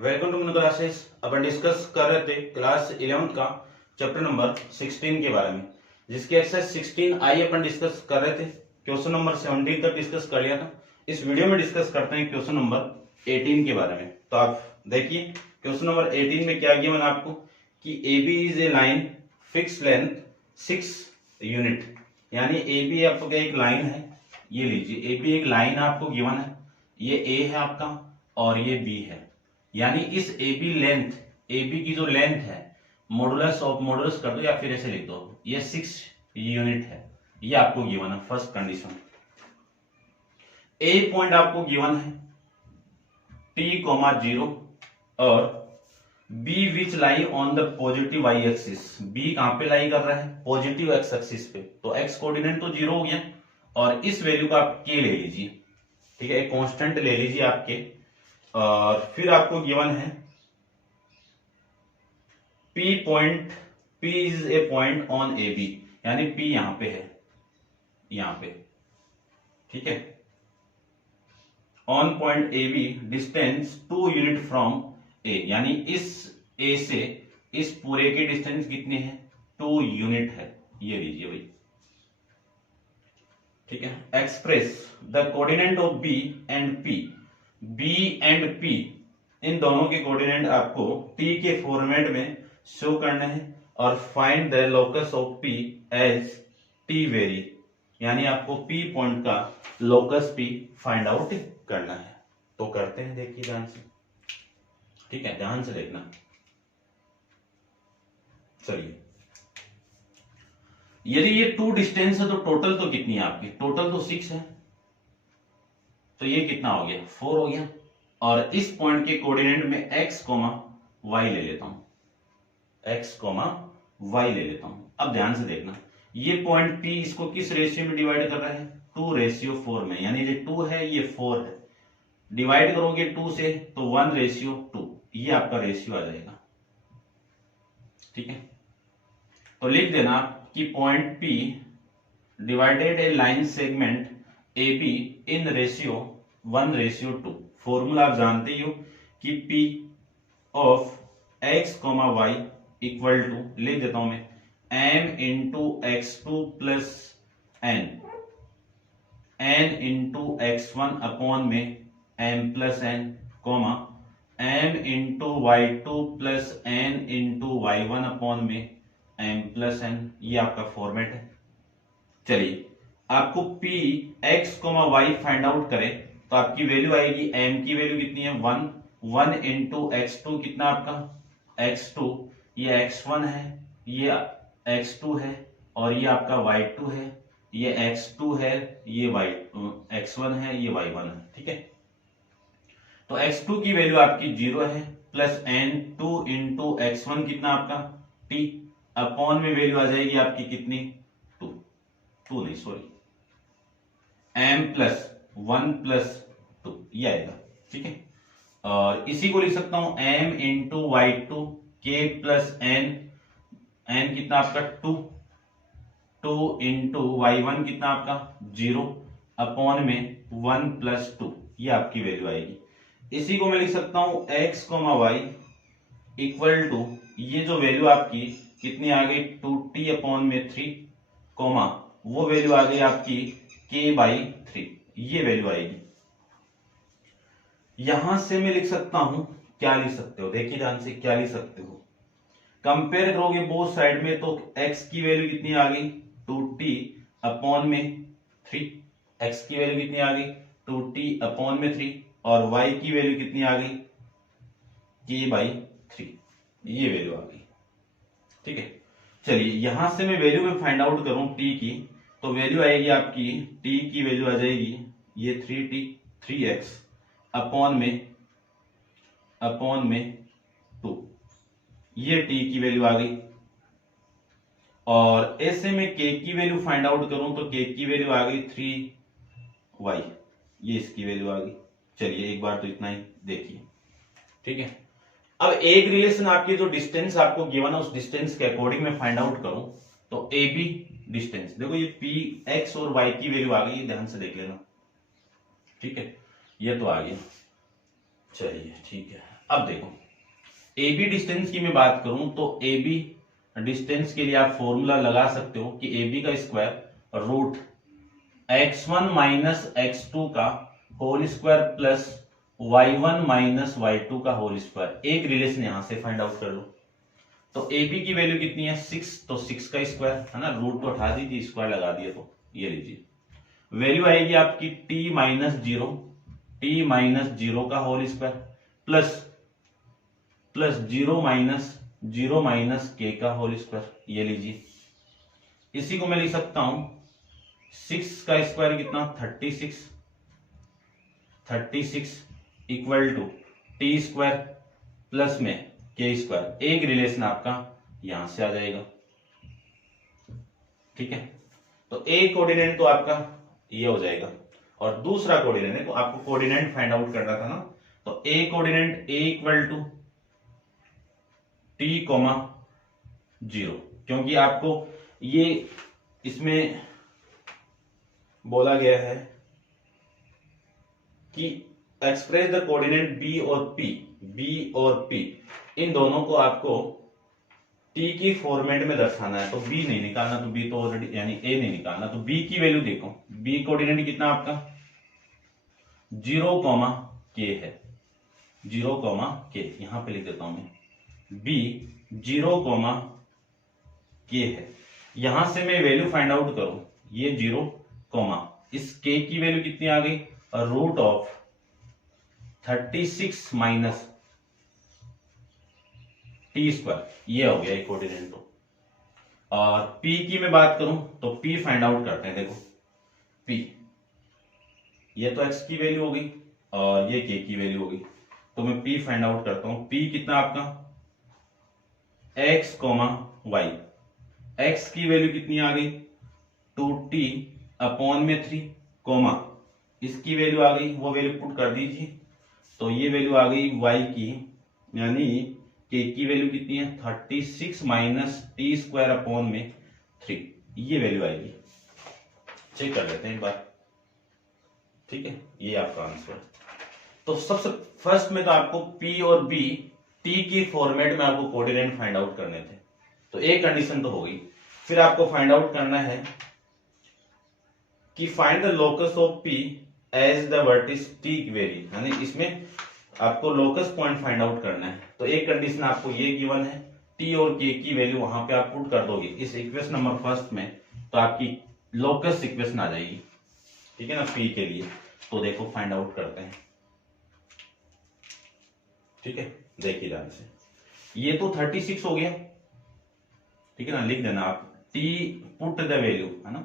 Welcome to new classes. अपन discuss कर रहे थे क्लास 11th का चैप्टर नंबर 16 के बारे में, जिसकी एक्सरसाइज 16 आई अपन डिस्कस कर रहे थे। क्वेश्चन नंबर 17 तक डिस्कस कर लिया था। इस वीडियो में डिस्कस करते हैं क्वेश्चन नंबर 18 के बारे में। तो आप देखिए क्वेश्चन नंबर 18 में क्या गिवन आपको कि A B is a line fix length 6 unit, यानी ए बी आपको एक लाइन है, ये लीजिए ए बी एक लाइन आपको गिवन है, ये ए है आपका और ये बी है, यानी इस A B length, A B की जो लेंथ है मॉडुलस ऑफ मॉडुलस कर दो या फिर ऐसे लिख दो, ये 6 यूनिट है, ये आपको गिवन है। फर्स्ट कंडीशन, ए पॉइंट आपको गिवन है t,0 और B which lie on the positive Y axis, B कहां पे लाई कर रहा है, पॉजिटिव एक्स एक्सिस पे, तो एक्स कोऑर्डिनेट तो 0 हो गया और इस वैल्यू का आप के ले लीजिए, ठीक है, एक कांस्टेंट ले लीजिए आपके। और फिर आपको गिवन है P point, P is a point on A B, यानी P यहां पे है, यहां पे, ठीक है, on point A B distance 2 unit from A, यानी इस ए से इस पूरे की डिस्टेंस कितनी है, 2 यूनिट है, ये लीजिए भाई, ठीक है। Express the coordinate of B and P, B and P इन दोनों के कोऑर्डिनेट आपको टी के फॉर्मेट में शो करने हैं और find the locus of P as T vary, यानी आपको पी पॉइंट का लोकस पी फाइंड आउट करना है। तो करते हैं, देखिए ध्यान से, ठीक है, ध्यान से देखना। चलिए, यदि ये 2 डिस्टेंस है तो टोटल तो कितनी है आपकी, टोटल तो 6 है, तो ये कितना हो गया, 4 हो गया। और इस पॉइंट के कोऑर्डिनेट में x, y ले लेता हूं, x, y ले लेता हूं। अब ध्यान से देखना, ये पॉइंट P इसको किस रेशियो में डिवाइड कर रहा है, 2:4 में, यानी ये 2 है ये 4 है, डिवाइड करोगे 2 से तो 1:2, ये आपका रेशियो आ जाएगा, ठीक है। तो लिख देना कि point P divided A line segment AB in ratio 1:2। Formula आप जानते ही हो कि P of x, y equal to, लिख देता हूं मैं, m into x2 plus n, n into x1 upon में m plus n, comma m into y2 plus n into y1 upon में m प्लस n, ये आपका फॉर्मेट है। चलिए, आपको p x, y find out करें तो आपकी वैल्यू आएगी, m की वैल्यू कितनी है 1 इंटू x2 कितना आपका x2, ये x1 है, ये x2 है और ये आपका y2 है, ये x2 है, ये x1 है, ये y1 है, ठीक है। तो x2 की वैल्यू आपकी 0 है, प्लस n2 इंटू x1 कितना आपका t, अपॉन में वैल्यू आ जाएगी आपकी कितनी, 2 नहीं सॉरी, m प्लस 1 प्लस 2, ये आएगा, ठीक है। और इसी को लिख सकता हूं m into y2 k plus n कितना आपका 2 इंटू y1 कितना आपका 0 अपॉन में 1 प्लस 2, ये आपकी वैल्यू आएगी। इसी को मैं लिख सकता हूं x, y इक्वल टू, ये जो वैल्यू आपकी कितनी आ गई 2t अपॉन में 3, कोमा वो वैल्यू आ गई आपकी k/3, ये वैल्यू आएगी। यहां से मैं लिख सकता हूं, क्या लिख सकते हो, देखिए ध्यान से, क्या लिख सकते हो, कंपेयर करोगे बोथ साइड में तो x की वैल्यू कितनी आ गई 2t अपॉन में 3, x की वैल्यू कितनी आ गई 2t अपॉन में 3 और y की वैल्यू कितनी आ गई k/3, ये वैल्यू आ गई, ठीक है। चलिए, यहां से मैं वैल्यू में फाइंड आउट करूं t की, तो वैल्यू आएगी आपकी, t की वैल्यू आ जाएगी ये 3t 3x अपॉन में 2, ये t की वैल्यू आ गई। और ऐसे में k की वैल्यू फाइंड आउट करूं तो k की वैल्यू आ गई 3y, ये इसकी वैल्यू आ गई। चलिए, एक बार तो इतना ही देखिए, ठीक है। अब एक रिलेशन आपकी जो डिस्टेंस आपको गिवन है उस डिस्टेंस के अकॉर्डिंग मैं फाइंड आउट करूं तो ए बी डिस्टेंस, देखो ये पी एक्स और वाई की वैल्यू आ गई, ध्यान से देख लेना, ठीक है, ये तो आ गया। चलिए, ठीक है। अब देखो ए बी डिस्टेंस की मैं बात करूं तो ए बी डिस्टेंस के लिए आप फॉर्मूला लगा सकते हो कि ए बी का square root x1 minus x2 का whole square plus y1 minus y2 का होल स्क्वायर। एक रिलेशन यहां से फाइंड आउट कर लो। तो ए बी की वैल्यू कितनी है 6, तो 6 का स्क्वायर है ना, रूट को हटा दीजिए स्क्वायर लगा दिए, तो ये लीजिए वैल्यू आएगी आपकी t माइनस जीरो का whole square plus zero minus K का होल स्क्वायर, ये लीजिए। इसी को मैं लिख सकता हूं 6 का स्क्वायर कितना 36 equal to T square plus में के स्क्वायर। एक रिलेशन आपका यहां से आ जाएगा, ठीक है। तो ए कोऑर्डिनेट तो आपका ये हो जाएगा, और दूसरा कोऑर्डिनेट तो आपको कोऑर्डिनेट फाइंड आउट करना था ना, तो A coordinate A equal to T comma 0, क्योंकि आपको ये इसमें बोला गया है कि एक्सप्रेस द कोऑर्डिनेट बी और पी इन दोनों को आपको टी की फॉर्मेट में दर्शाना है। तो बी नहीं निकालना, तो बी तो ऑलरेडी यानी ए नहीं निकालना, तो बी की वैल्यू देखो, बी कोऑर्डिनेट कितना आपका 0, के है, 0, के यहां पे लिख देता हूं मैं, बी 0, के है। यहां से मैं वैल्यू फाइंड आउट करूं, ये 0, इस के की वैल्यू कितनी आ गई root of 36 minus T square, ये हो गया कोऑर्डिनेट। तो और पी की मैं बात करूं तो पी फाइंड आउट करते हैं। देखो पी, ये तो एक्स की वैल्यू हो गई और ये के की वैल्यू हो गई, तो मैं पी फाइंड आउट करता हूं। पी कितना आपका एक्स वाई, एक्स की वैल्यू कितनी आ गई 2t अपॉन में 3, इसकी वैल्यू आ गई, वो वैल्यू पुट कर दीजिए, तो ये वैल्यू आ गई y की, यानी k की वैल्यू कितनी है 36 माइनस टी स्क्वायर अपॉन में 3, ये वैल्यू आएगी। चेक कर लेते हैं एक बार, ठीक है, ये आपका आंसर। तो सबसे फर्स्ट में तो आपको p और b t की फॉर्मेट में आपको कोऑर्डिनेट फाइंड आउट करने थे, तो एक कंडीशन तो हो गई। फिर आपको फाइंड आउट करना है कि find the locus of p as the vertex t vary, यानी इसमें आपको लोकस पॉइंट फाइंड आउट करना है। तो एक कंडीशन आपको ये गिवन है, t और k की वैल्यू वहां पे आप पुट कर दोगे इस इक्वेशन नंबर फर्स्ट में, तो आपकी लोकस इक्वेशन आ जाएगी, ठीक है ना, p के लिए। तो देखो फाइंड आउट करते हैं, ठीक है, देखिए ध्यान से। ये तो 36 हो गया, ठीक है ना, लिख देना आप t पुट द वैल्यू, है ना,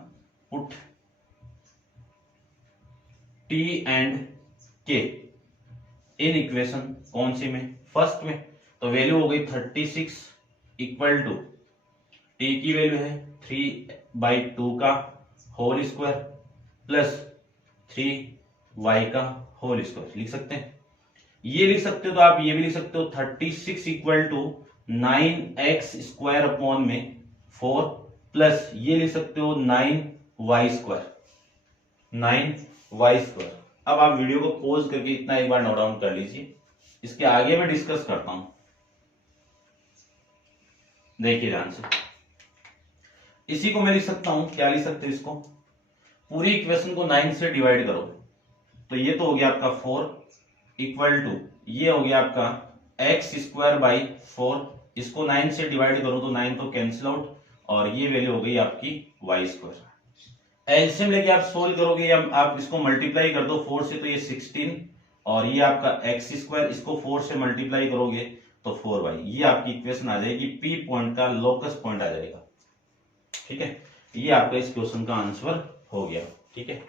put t and k in equation कौन सी में, फर्स्ट में। तो वैल्यू हो गई 36 इक्वल टू t की वैल्यू है 3/2 का होल स्क्वायर प्लस 3y का होल स्क्वायर, लिख सकते हैं। ये लिख सकते हो तो आप ये भी लिख सकते हो 36 equal to 9x square upon में 4 प्लस ये लिख सकते हो 9y स्क्वायर, 9y स्क्वायर। अब आप वीडियो को पॉज करके इतना एक बार नोट डाउन कर लीजिए, इसके आगे मैं डिस्कस करता हूं। देखिए ध्यान से, इसी को मैं लिख सकता हूं, क्या लिख सकते हो इसको, पूरी इक्वेशन को 9 से डिवाइड करो, तो ये तो हो गया आपका 4 इक्वल टू ये हो गया आपका x स्क्वायर बाई 4, इसको 9 से डिवाइड करो तो 9 तो कैंसिल आउट, और ये वैल्यू हो गई आपकी y स्क्वायर। एलसीएम लेके आप सोल्व करोगे या आप इसको मल्टीप्लाई कर दो 4 से, तो ये 16, और ये आपका x स्क्वायर, इसको 4 से मल्टीप्लाई करोगे तो 4y, ये आपकी इक्वेशन आ जाएगी, p पॉइंट का लोकस पॉइंट आ जाएगा, ठीक है। ये आपका इस क्वेश्चन का आंसर हो गया, ठीक है,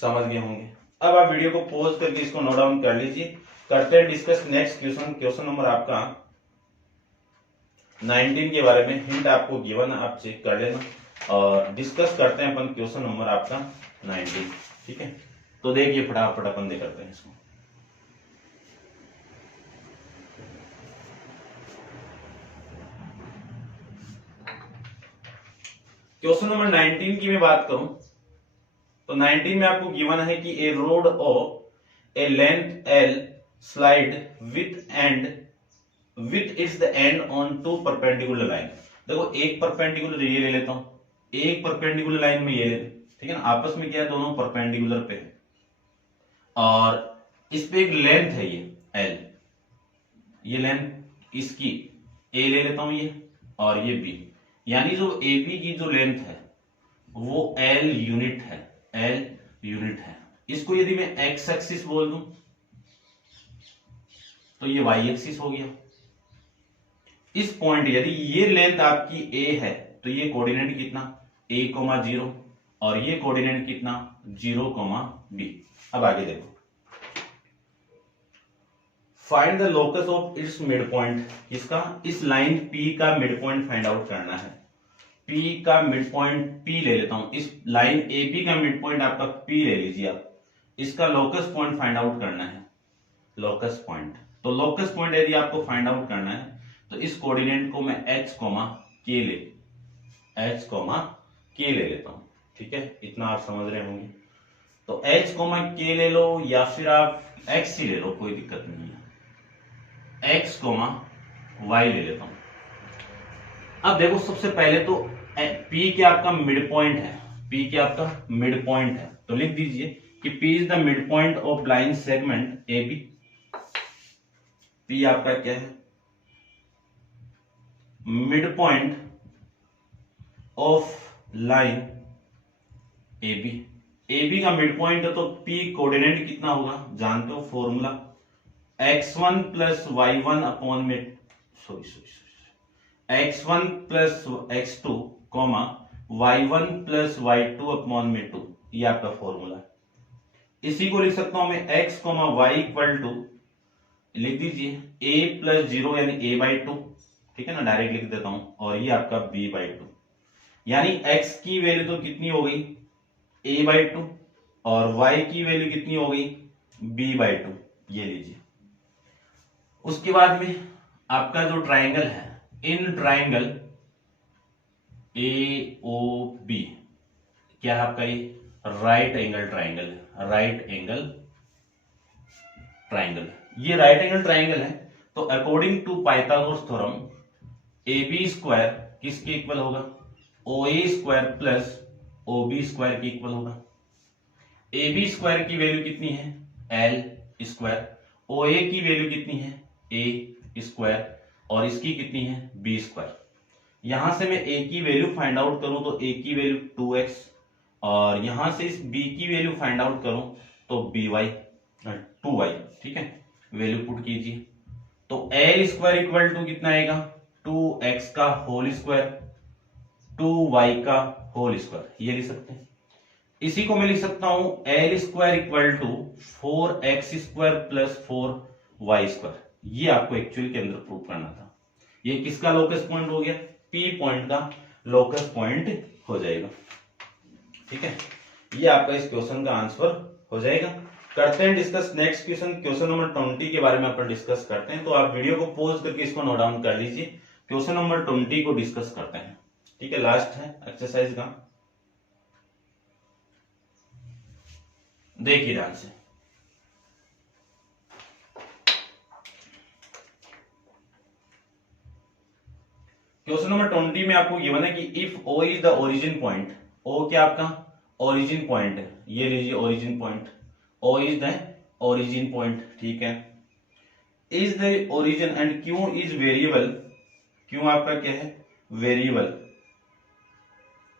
समझ गए होंगे। अब आप वीडियो को पॉज करके इसको नोट डाउन कर लीजिए, करते हैं discuss next question. Question number आपका 19 के बारे में हिंट आपको गिवन है, आप चेक कर लेना, और डिस्कस करते हैं अपन क्वेश्चन नंबर आपका 19, ठीक है। तो देखिए फटाफट अपन दे करते हैं इसको। क्वेश्चन नंबर 19 की मैं बात करूं तो 19 में आपको गिवन है कि a rod of a length L slide with end with its the end on two perpendicular line. देखो एक परपेंडिकुलर ये ले लेता हूं, एक परपेंडिकुलर लाइन में ये ले, ठीक है ना, आपस में क्या है, दोनों परपेंडिकुलर पे है और इस पे एक लेंथ है ये एल, ये लेंथ इसकी ए ले लेता हूं ये और ये बी, यानी जो ए बी की जो लेंथ है वो एल यूनिट है, एल यूनिट है। इसको यदि मैं एक्स एक्सिस बोल दूं तो ये वाई एक्सिस हो गया। इस पॉइंट यदि ये लेंथ आपकी ए है तो ये कोऑर्डिनेट कितना a,0 और ये कोऑर्डिनेट कितना 0,b। अब आगे देखो, find the locus of its mid point, किसका, इस लाइन P का मिड पॉइंट फाइंड आउट करना है। P का मिड पॉइंट P ले लेता हूं, इस लाइन AP का मिड पॉइंट आपका P ले लीजिए आप, इसका लोकस पॉइंट फाइंड आउट करना है, लोकस पॉइंट। तो लोकस पॉइंट यदि आपको फाइंड आउट करना है तो इस कोऑर्डिनेट को मैं h, k ले लेता हूं, ठीक है, इतना आप समझ रहे होंगे। तो h, k ले लो या फिर आप x ही ले लो, कोई दिक्कत नहीं है, x, y ले लेता हूं। अब देखो सबसे पहले तो P क्या आपका मिड पॉइंट है, P क्या आपका मिड पॉइंट है, तो लिख दीजिए कि P is the mid point of line segment AB। P आपका क्या है, mid point of line AB। AB का मिड पॉइंट है तो P कोऑर्डिनेट कितना होगा, जानते हो formula, x1 plus y1 upon में x1 plus x2 comma y1 plus y2 upon में 2, ये आपका फॉर्मूला। इसी को लिख सकता हूं मैं x, y इक्वल टू, लिख दीजिए a प्लस 0 यानी a/2, ठीक है ना, डायरेक्ट लिख देता हूं, और ये आपका b/2, यानी x की वैल्यू तो कितनी हो गई a/2 और y की वैल्यू कितनी हो गई b/2, ये लीजिए। उसके बाद में आपका जो ट्राइंगल है, इन ट्राइंगल AOB क्या है आपका, ये राइट एंगल ट्राइंगल है, राइट एंगल ट्राइंगल, ये राइट एंगल ट्राइंगल है। तो according to Pythagoras theorem AB square किसके इक्वल होगा, OA square plus OB square के इक्वल होगा। AB स्क्वायर की वैल्यू कितनी है L स्क्वायर, OA की वैल्यू कितनी है A स्क्वायर और इसकी कितनी है B स्क्वायर। यहां से मैं A की वैल्यू फाइंड आउट करूं तो A की वैल्यू 2x और यहां से इस B की वैल्यू फाइंड आउट करूं तो by 2y, ठीक है, वैल्यू पुट कीजिए। तो L स्क्वायर इक्वल टू कितना आएगा 2x का होल स्क्वायर 2y का होल स्क्वायर, ये लिख सकते हैं। इसी को मैं लिख सकता हूं L square equal to 4x square plus 4y square, ये आपको एक्चुअल के अंदर प्रूव करना था। ये किसका लोकस पॉइंट हो गया, P पॉइंट का लोकस पॉइंट हो जाएगा, ठीक है, ये आपका इस क्वेश्चन का आंसर हो जाएगा। करते हैं discuss next question, question number 20 के बारे में अपन डिस्कस करते हैं। तो आप वीडियो को पॉज करके इसको नोट डाउन कर लीजिए, क्वेश्चन नंबर 20 को डिस्कस करते हैं, ठीक है, लास्ट है एक्सरसाइज का, देखिए ध्यान से। क्वेश्चन नंबर 20 में आपको गिवन है कि if O is the origin point, O क्या आपका ओरिजिन पॉइंट है, ये लीजिए origin point, O is the origin point, ठीक है, is the origin and Q is variable, Q आपका क्या है वेरिएबल।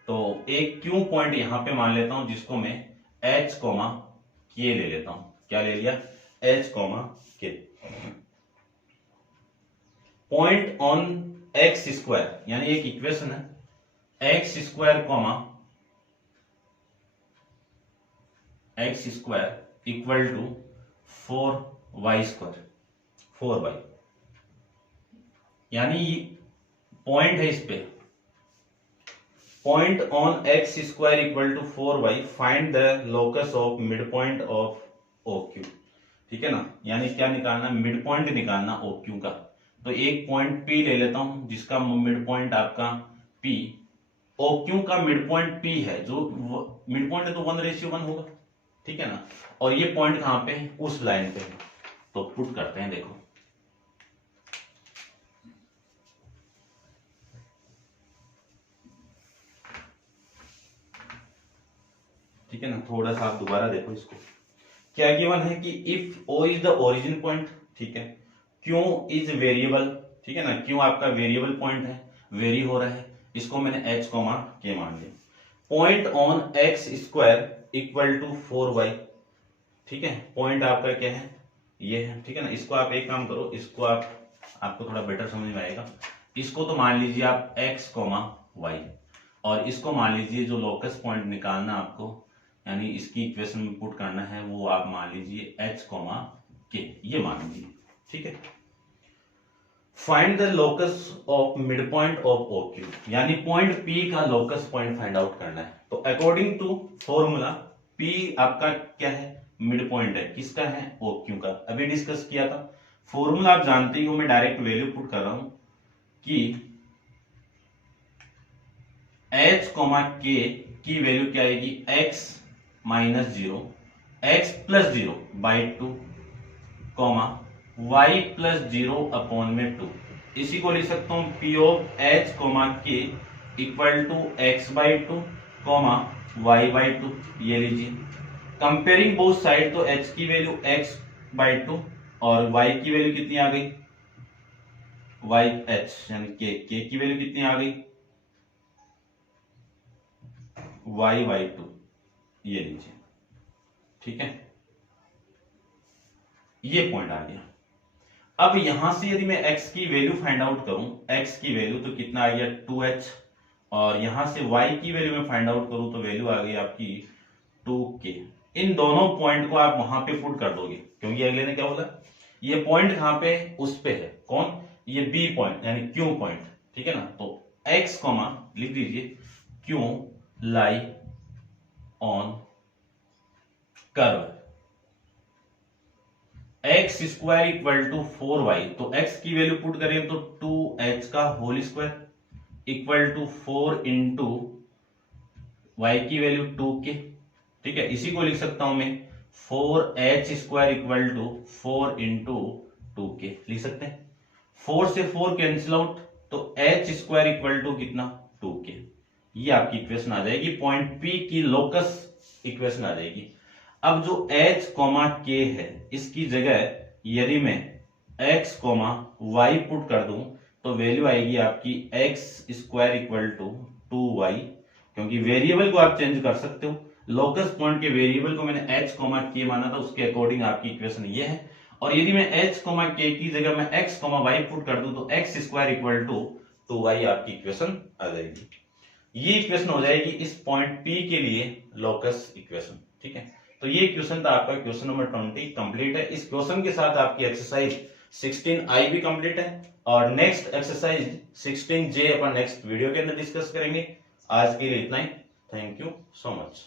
तो एक Q पॉइंट यहां पे मान लेता हूं जिसको मैं H, K ले लेता हूं, क्या ले लिया H, K। Point on X square, यानी एक इक्वेशन है X square equal to 4y square, 4y, यानी पॉइंट है इस पे, point on X square equal to 4y, find the locus of mid point of OQ, ठीक है ना, यानी क्या निकालना, मिड पॉइंट निकालना OQ का। तो एक पॉइंट P ले लेता हूं जिसका मिड पॉइंट आपका P, OQ का मिड पॉइंट P है, जो मिड पॉइंट है तो 1:1 होगा, ठीक है ना, और ये पॉइंट कहां पे उस लाइन पे है। तो पुट करते हैं, देखो ठीक है ना, थोड़ा सा आप दोबारा देखो इसको। क्या गिवन है कि if O is the origin point, ठीक है, क्यों इज वेरिएबल, ठीक है ना, क्यों आपका वेरिएबल पॉइंट है, वेरी हो रहा है, इसको मैंने h के मान लिया। Point on X square equal to 4y, ठीक है, पॉइंट आपका क्या है, ये है, ठीक है ना। इसको आप एक काम करो, इसको आपको थोड़ा बेटर समझ में आएगा। इसको तो मान लीजिए आप x, y, और इसको मान लीजिए जो लोकस पॉइंट निकालना आपको, यानी इसकी इक्वेशन में पुट करना है, वो आप मान लीजिए h, k, ये मान लीजिए, ठीक है। Find the locus of mid point of O Q, यानी पॉइंट P का लोकस पॉइंट फाइंड आउट करना है। तो अकॉर्डिंग टू फॉर्मूला P आपका क्या है, मिड पॉइंट है, किसका है, ओ क्यू का, अभी डिस्कस किया था। फॉर्मूला आप जानते ही हो, मैं डायरेक्ट वैल्यू पुट कर रहा हूं कि h, k की वैल्यू क्या आएगी, x minus 0, x plus 0 by 2, y plus 0 upon में 2। इसी को लिख सकता हूं p of h, k equal to x by 2, y by 2, ये लीजिए। कंपेयरिंग बोथ साइड, तो h की वैल्यू x बाई 2 और y की वैल्यू कितनी आ गई, y h, यानी k की वैल्यू कितनी आ गई, y बाई 2, ये लीजिए, ठीक है, ये पॉइंट आ गया। अब यहां से यदि मैं x की वैल्यू फाइंड आउट करूं, x की वैल्यू तो कितना आ गया 2h, और यहां से y की वैल्यू में फाइंड आउट करूं तो वैल्यू आ गई आपकी 2k। इन दोनों पॉइंट को आप वहां पे पुट कर दोगे, क्योंकि अगले ने क्या बोला, ये पॉइंट कहां पे, उस पे है, कौन, ये B पॉइंट यानी Q पॉइंट, ठीक है ना। तो x, लिख दीजिए, Q lie on curve x square equal to 4y, तो x की वैल्यू पुट करें तो 2h का whole square equal to 4 into y की वैल्यू 2k, ठीक है। इसी को लिख सकता हूं मैं 4h square equal to 4 into 2k, लिख सकते हैं। 4 से 4 कैंसिल आउट, तो h स्क्वायर इक्वल टू कितना, 2k, ये आपकी इक्वेशन आ जाएगी, पॉइंट P की लोकस इक्वेशन आ जाएगी। अब जो h, k है, इसकी जगह यदि मैं x, y पुट कर दूं तो वैल्यू आएगी आपकी x square equal to 2y, क्योंकि वेरिएबल को आप चेंज कर सकते हो। लोकस पॉइंट के वेरिएबल को मैंने h, k माना था, उसके अकॉर्डिंग आपकी इक्वेशन ये है। और यदि मैं h, k की जगह मैं x, y पुट कर दूं तो x square equal to 2y आपकी इक्वेशन आ जाएगी। ये इक्वेशन हो जाएगी इस पॉइंट P के लिए लोकस इक्वेशन, ठीक है। तो ये क्वेश्चन था आपका, क्वेश्चन नंबर 20 कंप्लीट है। इस क्वेश्चन के साथ आपकी एक्सरसाइज 16I भी कंप्लीट है, और नेक्स्ट एक्सरसाइज 16J अपन नेक्स्ट वीडियो के अंदर डिस्कस करेंगे। आज के लिए इतना ही, थैंक यू सो मच।